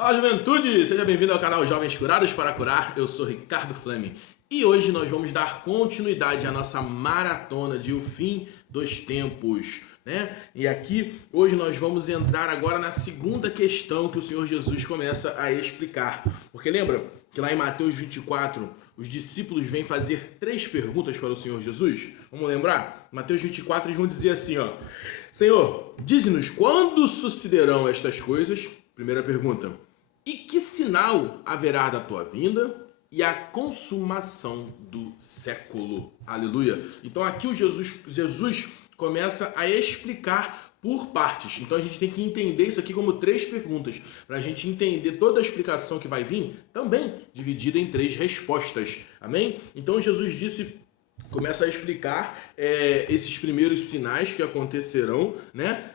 Fala, juventude! Seja bem-vindo ao canal Jovens Curados para Curar. Eu sou Ricardo Fleming e hoje nós vamos dar continuidade à nossa maratona de O Fim dos Tempos, né? E aqui, hoje nós vamos entrar agora na segunda questão que o Senhor Jesus começa a explicar. Porque lembra que lá em Mateus 24, os discípulos vêm fazer 3 perguntas para o Senhor Jesus? Vamos lembrar? Mateus 24, eles vão dizer assim, ó: Senhor, dize-nos quando sucederão estas coisas? Primeira pergunta. E que sinal haverá da tua vinda e a consumação do século? Aleluia. Então aqui o Jesus começa a explicar por partes. Então a gente tem que entender isso aqui como 3 perguntas, para a gente entender toda a explicação que vai vir, também dividida em 3 respostas. Amém? Então Jesus começa a explicar esses primeiros sinais que acontecerão, né?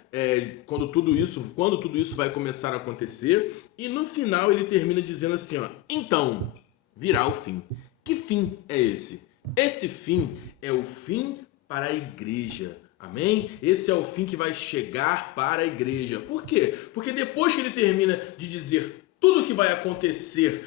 Quando tudo isso vai começar a acontecer, e no final ele termina dizendo assim, ó: então virá o fim. Que fim é esse? Esse fim é o fim para a igreja. Amém? Esse é o fim que vai chegar para a igreja. Por quê? Porque depois que ele termina de dizer tudo o que vai acontecer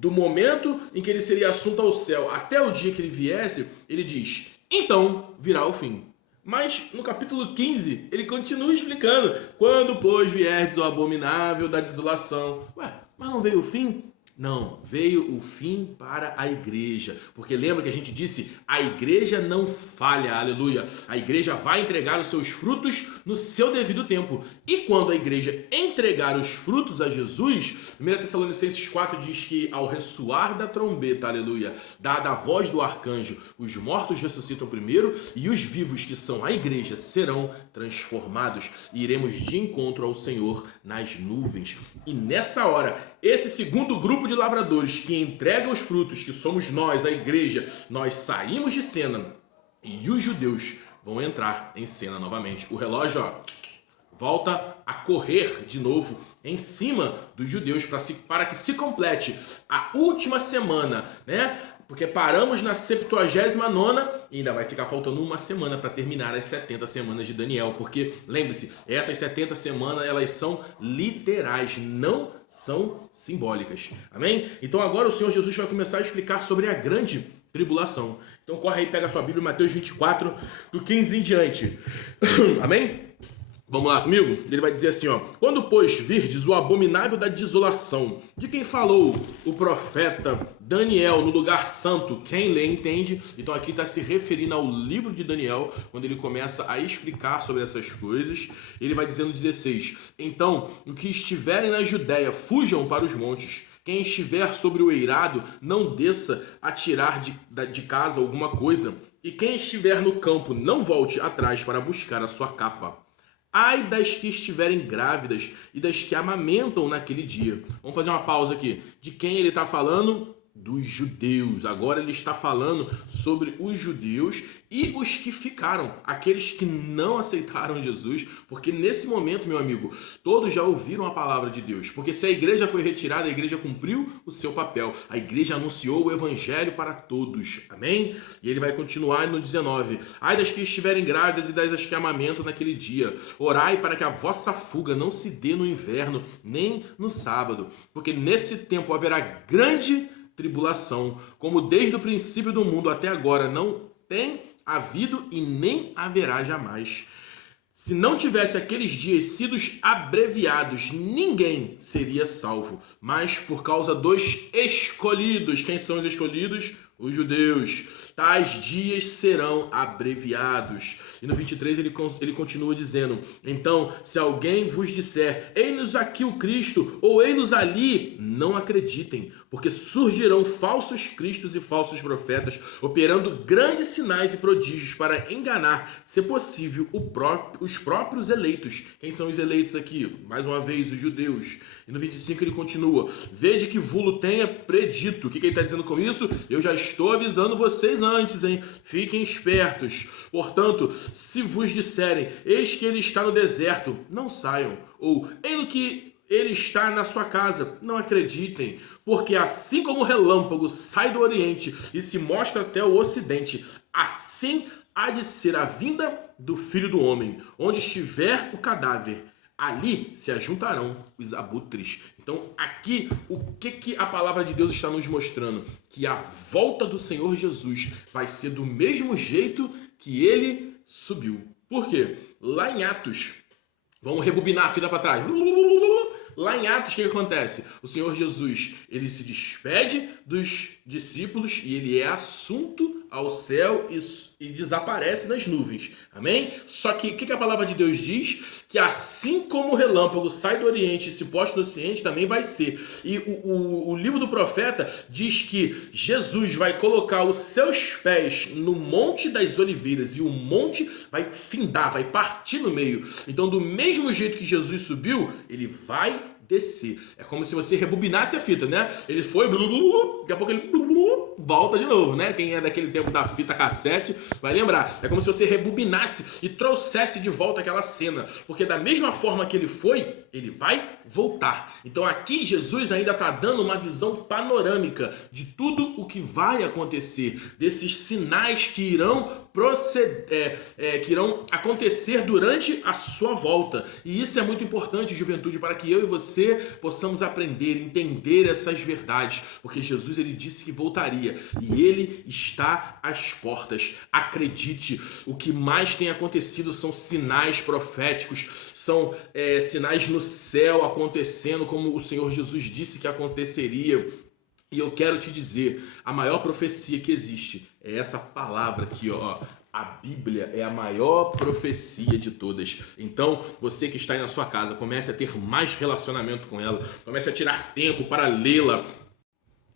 do momento em que ele seria assunto ao céu até o dia que ele viesse, ele diz: então virá o fim. Mas no capítulo 15, ele continua explicando: quando, pois, vierdes o abominável da desolação. Ué, mas não veio o fim? Não, veio o fim para a igreja. Porque lembra que a gente disse, a igreja não falha, aleluia. A igreja vai entregar os seus frutos no seu devido tempo. E quando a igreja entregar os frutos a Jesus, 1 Tessalonicenses 4 diz que ao ressoar da trombeta, aleluia, dada a voz do arcanjo, os mortos ressuscitam primeiro e os vivos, que são a igreja, serão transformados. E iremos de encontro ao Senhor nas nuvens. E nessa hora, esse segundo grupo de lavradores que entrega os frutos, que somos nós, a igreja, nós saímos de cena e os judeus vão entrar em cena novamente. O relógio, volta a correr de novo em cima dos judeus para que se complete a última semana, né? Porque paramos na 79ª e ainda vai ficar faltando uma semana para terminar as 70 semanas de Daniel. Porque, lembre-se, essas 70 semanas, elas são literais, não são simbólicas. Amém? Então agora o Senhor Jesus vai começar a explicar sobre a grande tribulação. Então corre aí, pega a sua Bíblia, Mateus 24, do 15 em diante. Amém? Vamos lá comigo? Ele vai dizer assim, ó: quando, pois, virdes o abominável da desolação, de quem falou o profeta Daniel no lugar santo, quem lê entende. Então aqui está se referindo ao livro de Daniel, quando ele começa a explicar sobre essas coisas. Ele vai dizendo no 16: então, os que estiverem na Judéia, fujam para os montes. Quem estiver sobre o eirado, não desça a tirar de casa alguma coisa. E quem estiver no campo, não volte atrás para buscar a sua capa. Ai das que estiverem grávidas e das que amamentam naquele dia. Vamos fazer uma pausa aqui. De quem ele está falando? Dos judeus. Agora ele está falando sobre os judeus e os que ficaram, aqueles que não aceitaram Jesus, porque nesse momento, meu amigo, todos já ouviram a palavra de Deus, porque se a igreja foi retirada, a igreja cumpriu o seu papel, a igreja anunciou o evangelho para todos, amém? E ele vai continuar no 19: ai das que estiverem grávidas e das que amamentam naquele dia, orai para que a vossa fuga não se dê no inverno, nem no sábado, porque nesse tempo haverá grande tribulação, como desde o princípio do mundo até agora não tem havido e nem haverá jamais. Se não tivesse aqueles dias sido abreviados, ninguém seria salvo. Mas por causa dos escolhidos, quem são os escolhidos? Os judeus. Tais dias serão abreviados. E no 23 ele continua dizendo: então, se alguém vos disser, ei-nos aqui o Cristo, ou ei-nos ali, não acreditem, porque surgirão falsos cristos e falsos profetas, operando grandes sinais e prodígios para enganar, se possível, os próprios eleitos. Quem são os eleitos aqui? Mais uma vez, os judeus. E no 25 ele continua: vede que vulo tenha predito. O que ele está dizendo com isso? Eu já estou avisando vocês antes, hein? Fiquem espertos. Portanto, se vos disserem, eis que ele está no deserto, não saiam. Ou, eis que ele está na sua casa, não acreditem. Porque assim como o relâmpago sai do oriente e se mostra até o ocidente, assim há de ser a vinda do Filho do Homem. Onde estiver o cadáver, Ali se ajuntarão os abutres. Então, aqui, o que a palavra de Deus está nos mostrando? Que a volta do Senhor Jesus vai ser do mesmo jeito que ele subiu. Por quê? Lá em Atos, vamos rebobinar a fita para trás. Lá em Atos, o que acontece? O Senhor Jesus, ele se despede dos discípulos e ele é assunto ao céu e desaparece nas nuvens. Amém? Só que o que a palavra de Deus diz? Que assim como o relâmpago sai do Oriente e se posta no Ocidente, também vai ser. E o livro do profeta diz que Jesus vai colocar os seus pés no Monte das Oliveiras e o monte vai findar, vai partir no meio. Então, do mesmo jeito que Jesus subiu, ele vai descer. É como se você rebobinasse a fita, né? Ele foi, daqui a pouco ele volta de novo, né? Quem é daquele tempo da fita cassete vai lembrar. É como se você rebobinasse e trouxesse de volta aquela cena. Porque da mesma forma que ele foi, ele vai voltar. Então aqui Jesus ainda está dando uma visão panorâmica de tudo o que vai acontecer, desses sinais que irão que irão acontecer durante a sua volta. E isso é muito importante, juventude, para que eu e você possamos aprender, entender essas verdades, porque Jesus ele disse que voltaria e ele está às portas. Acredite, o que mais tem acontecido são sinais proféticos, são sinais no céu acontecendo, como o Senhor Jesus disse que aconteceria. E eu quero te dizer, a maior profecia que existe é essa palavra aqui, ó. A Bíblia é a maior profecia de todas. Então, você que está aí na sua casa, comece a ter mais relacionamento com ela. Comece a tirar tempo para lê-la.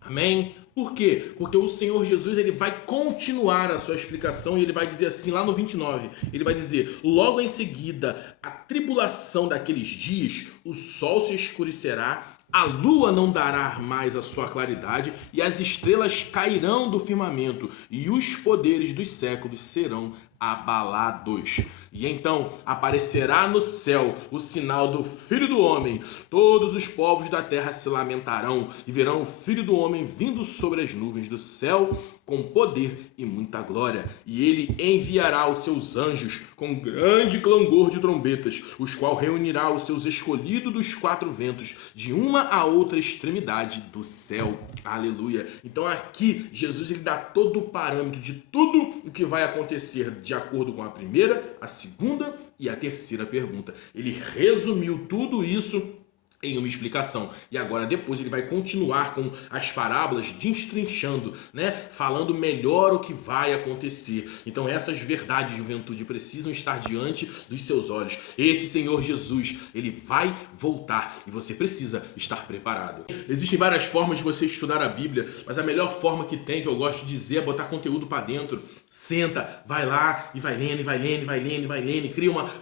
Amém? Por quê? Porque o Senhor Jesus ele vai continuar a sua explicação e ele vai dizer assim lá no 29. Ele vai dizer, logo em seguida, a tribulação daqueles dias, o sol se escurecerá, a lua não dará mais a sua claridade e as estrelas cairão do firmamento e os poderes dos séculos serão abalados. E então aparecerá no céu o sinal do Filho do Homem. Todos os povos da terra se lamentarão e verão o Filho do Homem vindo sobre as nuvens do céu com poder e muita glória. E ele enviará os seus anjos com grande clangor de trombetas, os qual reunirá os seus escolhidos dos quatro ventos, de uma a outra extremidade do céu. Aleluia. Então aqui Jesus ele dá todo o parâmetro de tudo o que vai acontecer de acordo com a primeira, a segunda e a terceira pergunta. Ele resumiu tudo isso em uma explicação. E agora depois ele vai continuar com as parábolas destrinchando, né? Falando melhor o que vai acontecer. Então essas verdades, juventude, precisam estar diante dos seus olhos. Esse Senhor Jesus, ele vai voltar e você precisa estar preparado. Existem várias formas de você estudar a Bíblia, mas a melhor forma que tem, que eu gosto de dizer, é botar conteúdo para dentro. Senta, vai lá e vai lendo, vai lendo, vai lendo, vai lendo.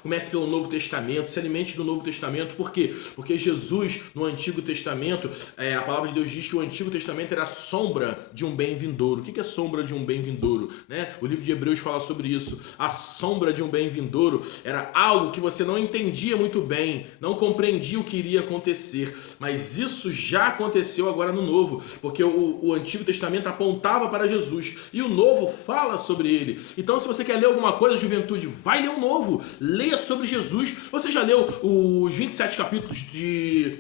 Comece pelo Novo Testamento, se alimente do Novo Testamento. Por quê? Porque Jesus, no Antigo Testamento, a palavra de Deus diz que o Antigo Testamento era a sombra de um bem vindouro. O que é sombra de um bem vindouro? Né? O livro de Hebreus fala sobre isso. A sombra de um bem vindouro era algo que você não entendia muito bem, não compreendia o que iria acontecer. Mas isso já aconteceu agora no Novo, porque o Antigo Testamento apontava para Jesus e o Novo fala sobre ele. Então, se você quer ler alguma coisa, juventude, vai ler o Novo. Leia sobre Jesus. Você já leu os 27 capítulos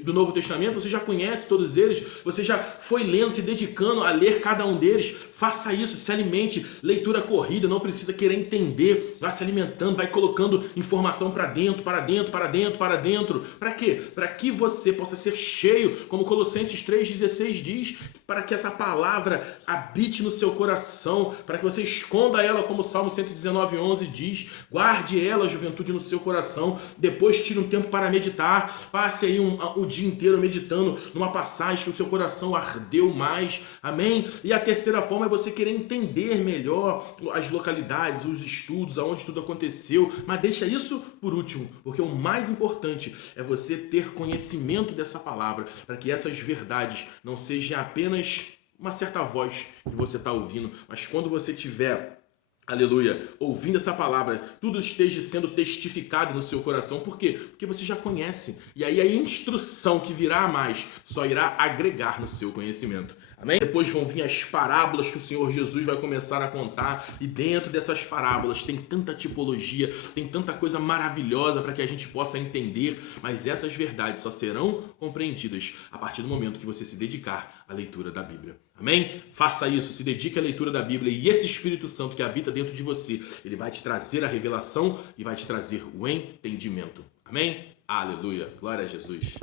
do Novo Testamento? Você já conhece todos eles? Você já foi lendo, se dedicando a ler cada um deles? Faça isso, se alimente. Leitura corrida, não precisa querer entender. Vai se alimentando, vai colocando informação para dentro, para dentro, para dentro, para dentro. Para quê? Para que você possa ser cheio, como Colossenses 3,16 diz, para que essa palavra habite no seu coração, para que você esconda ela, como o Salmo 119,11 diz. Guarde ela, juventude, no seu coração. Depois tire um tempo para meditar. Passe aí o dia inteiro meditando numa passagem que o seu coração ardeu mais. Amém? E a terceira forma é você querer entender melhor as localidades, os estudos, aonde tudo aconteceu. Mas deixa isso por último, porque o mais importante é você ter conhecimento dessa palavra, para que essas verdades não sejam apenas uma certa voz que você está ouvindo, mas quando você tiver, aleluia, ouvindo essa palavra, tudo esteja sendo testificado no seu coração. Por quê? Porque você já conhece. E aí a instrução que virá a mais só irá agregar no seu conhecimento. Amém? Depois vão vir as parábolas que o Senhor Jesus vai começar a contar, e dentro dessas parábolas tem tanta tipologia, tem tanta coisa maravilhosa para que a gente possa entender, mas essas verdades só serão compreendidas a partir do momento que você se dedicar à leitura da Bíblia. Amém? Faça isso, se dedique à leitura da Bíblia, e esse Espírito Santo que habita dentro de você, ele vai te trazer a revelação e vai te trazer o entendimento. Amém? Aleluia. Glória a Jesus.